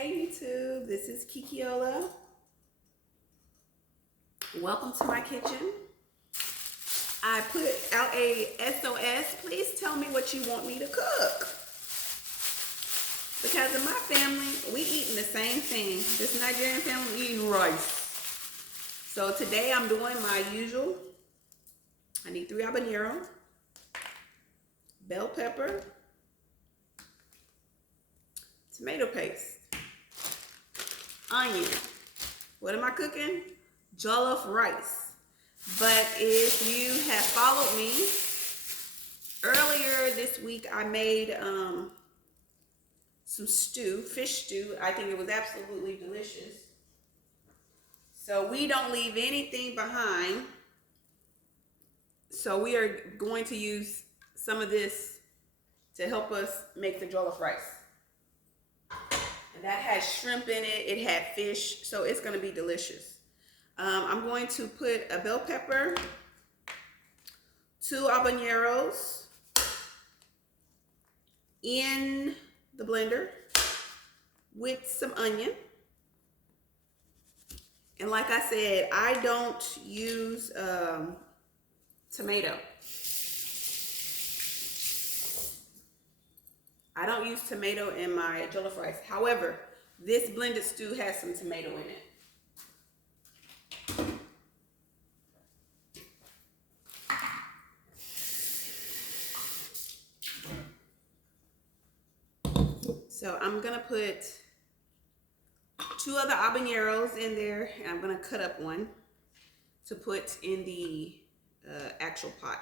Hey YouTube, this is Kikiola. Welcome to my kitchen. I put out a SOS. Please tell me what you want me to cook. Because in my family, we eating the same thing. This Nigerian family eating rice. So today I'm doing my usual. I need 3 habanero, bell pepper, tomato paste, onion. What am I cooking? Jollof rice. But if you have followed me, earlier this week I made some stew, fish stew. I think it was absolutely delicious. So we don't leave anything behind. So we are going to use some of this to help us make the jollof rice. And that has shrimp in it, it had fish, so it's going to be delicious. I'm going to put a bell pepper, 2 habaneros in the blender with some onion. And like I said, I don't use tomato. I don't use tomato in my jollof rice. However, this blended stew has some tomato in it. So I'm gonna put 2 other habaneros in there, and I'm gonna cut up one to put in the actual pot.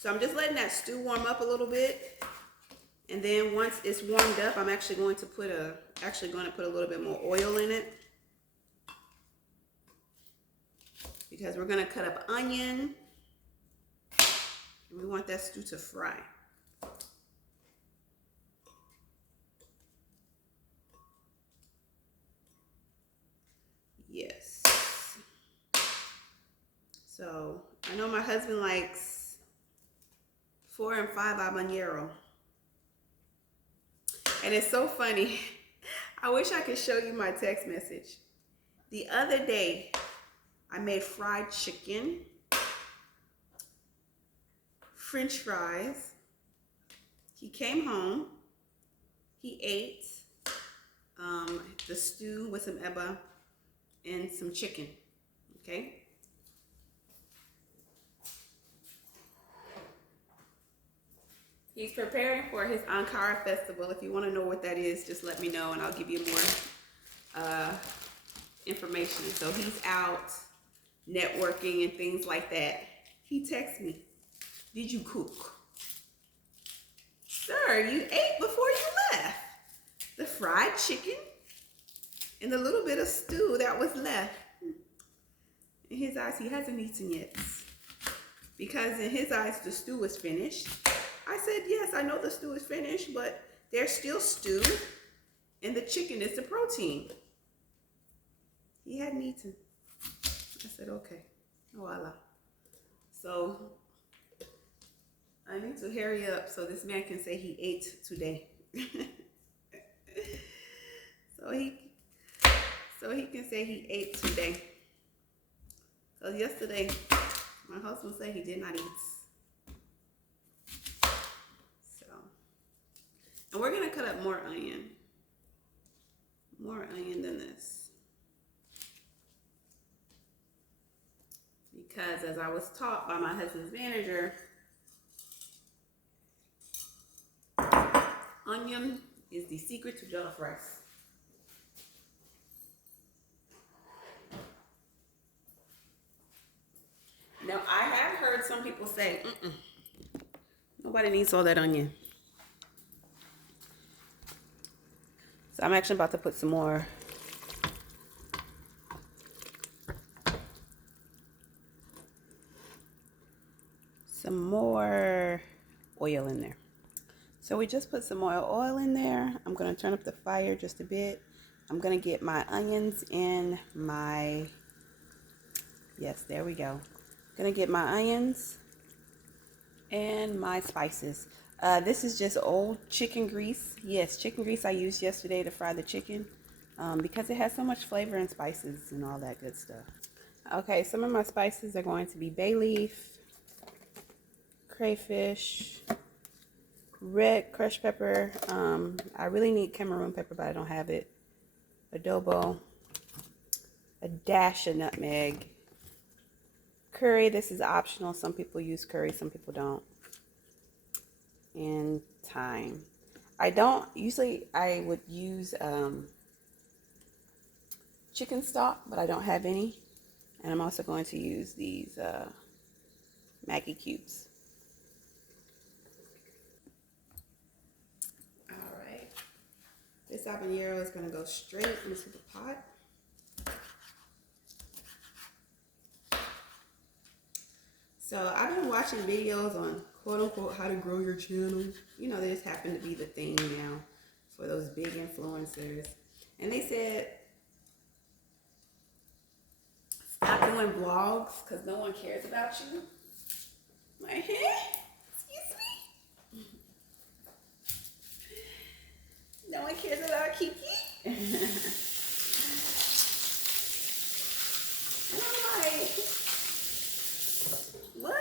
So I'm just letting that stew warm up a little bit, and then once it's warmed up, I'm actually going to put a little bit more oil in it, because we're gonna cut up onion, and we want that stew to fry. Yes. So I know my husband likes 4 and 5 habanero. And it's so funny. I wish I could show you my text message. The other day, I made fried chicken, French fries. He came home. He ate the stew with some eba and some chicken. Okay. He's preparing for his Ankara festival. If you want to know what that is, just let me know and I'll give you more information. So he's out networking and things like that. He texts me, "Did you cook?" Sir, you ate before you left. The fried chicken and the little bit of stew that was left. In his eyes, he hasn't eaten yet. Because in his eyes, the stew was finished. I said, yes, I know the stew is finished, but there's still stew, and the chicken is the protein. He hadn't eaten. I said, okay, voila. So I need to hurry up so this man can say he ate today. so he can say he ate today. So yesterday, my husband said he did not eat. And we're gonna cut up more onion than this, because as I was taught by my husband's manager, onion is the secret to jollof rice. Now I have heard some people say, nobody needs all that onion. So I'm actually about to put some more oil in there. So we just put some more oil in there. I'm going to turn up the fire just a bit. I'm going to get my onions in my, yes, there we go. Going to get my onions and my spices. This is just old chicken grease. Yes, chicken grease I used yesterday to fry the chicken because it has so much flavor and spices and all that good stuff. Okay, some of my spices are going to be bay leaf, crayfish, red crushed pepper. I really need Cameroon pepper, but I don't have it. Adobo, a dash of nutmeg, curry. This is optional. Some people use curry, some people don't. And thyme. I don't usually. I would use chicken stock, but I don't have any. And I'm also going to use these Maggi cubes. All right. This habanero is going to go straight into the pot. So I've been watching videos on quote unquote how to grow your channel. You know, they just happen to be the thing now for those big influencers. And they said, stop doing vlogs because no one cares about you. I'm like, huh? Excuse me? No one cares about Kiki? And I'm like, what?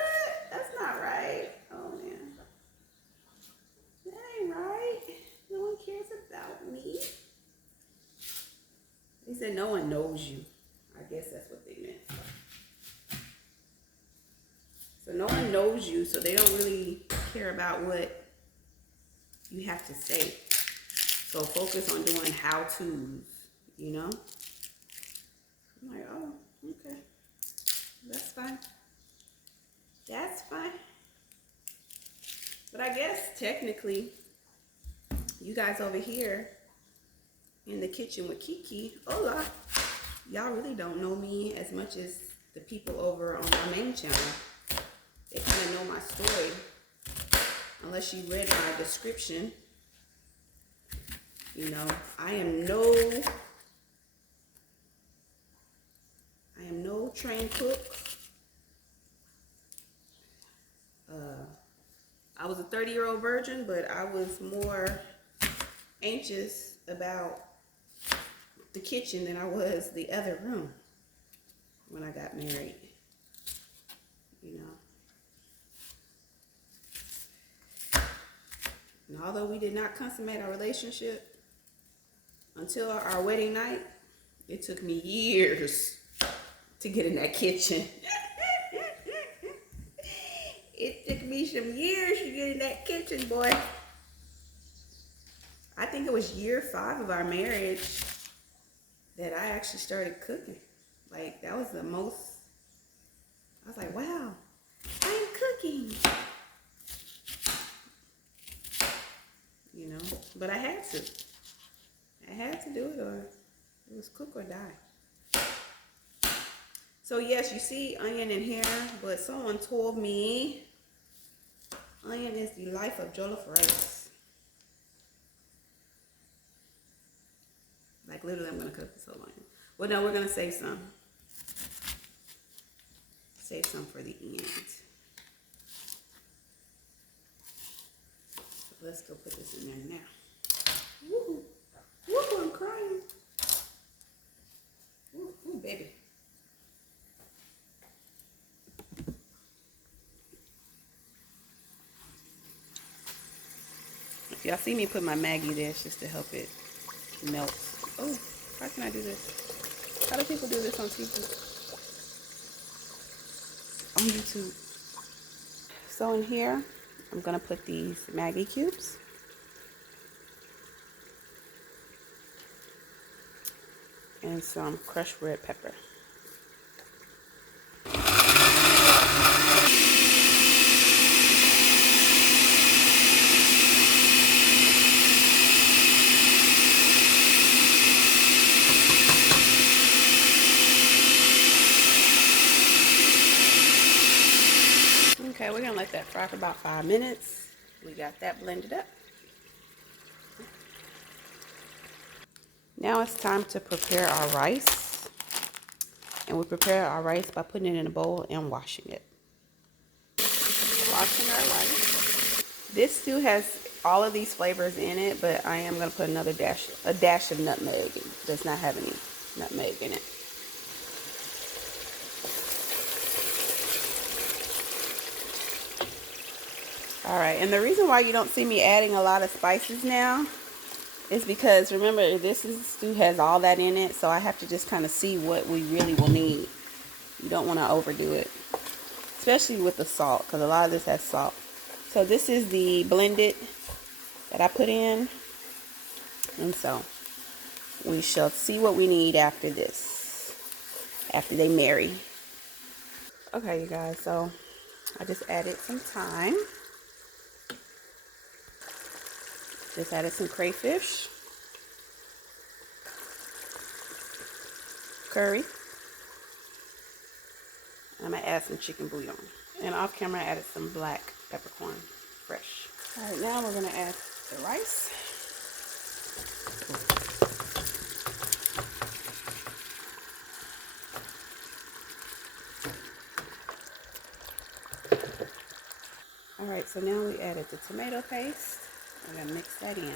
That's not right. Oh man. That ain't right. No one cares about me. They said no one knows you. I guess that's what they meant. So no one knows you, so they don't really care about what you have to say. So focus on doing how-tos, you know? I'm like, oh, okay. That's fine. That's fine. But I guess technically, you guys over here in the kitchen with Kiki, hola, y'all really don't know me as much as the people over on my main channel. They kind of know my story, unless you read my description. You know, I am no trained cook. I was a 30-year-old virgin, but I was more anxious about the kitchen than I was the other room when I got married. You know. And although we did not consummate our relationship until our wedding night, it took me years to get in that kitchen. It took me some years to get in that kitchen, boy. I think it was year 5 of our marriage that I actually started cooking. Like, that was the most, I was like, wow, I'm cooking. You know, but I had to. I had to do it, or it was cook or die. So yes, you see onion in here, but someone told me onion is the life of jollof rice. Like literally, I'm gonna cook this whole onion. Well, no, we're gonna save some. Save some for the end. So let's go put this in there now. Woo, woo, I'm crying. Ooh, baby. If y'all see me put my Maggi there, it's just to help it melt. Oh, how can I do this? How do people do this on TV? On YouTube. So in here, I'm gonna put these Maggi cubes. And some crushed red pepper. Okay, we're gonna let that fry for about 5 minutes. We got that blended up. Now it's time to prepare our rice. And we prepare our rice by putting it in a bowl and washing it. Washing our rice. This stew has all of these flavors in it, but I am going to put another dash, a dash of nutmeg. It does not have any nutmeg in it. All right, and the reason why you don't see me adding a lot of spices now is because, remember, this stew has all that in it, so I have to just kind of see what we really will need. You don't want to overdo it, especially with the salt, because a lot of this has salt. So this is the blended that I put in, and so we shall see what we need after this, after they marry. Okay, you guys, so I just added some thyme. Just added some crayfish, curry. I'm gonna add some chicken bouillon. And off camera, I added some black peppercorn, fresh. All right, now we're gonna add the rice. All right, so now we added the tomato paste. We're gonna mix that in.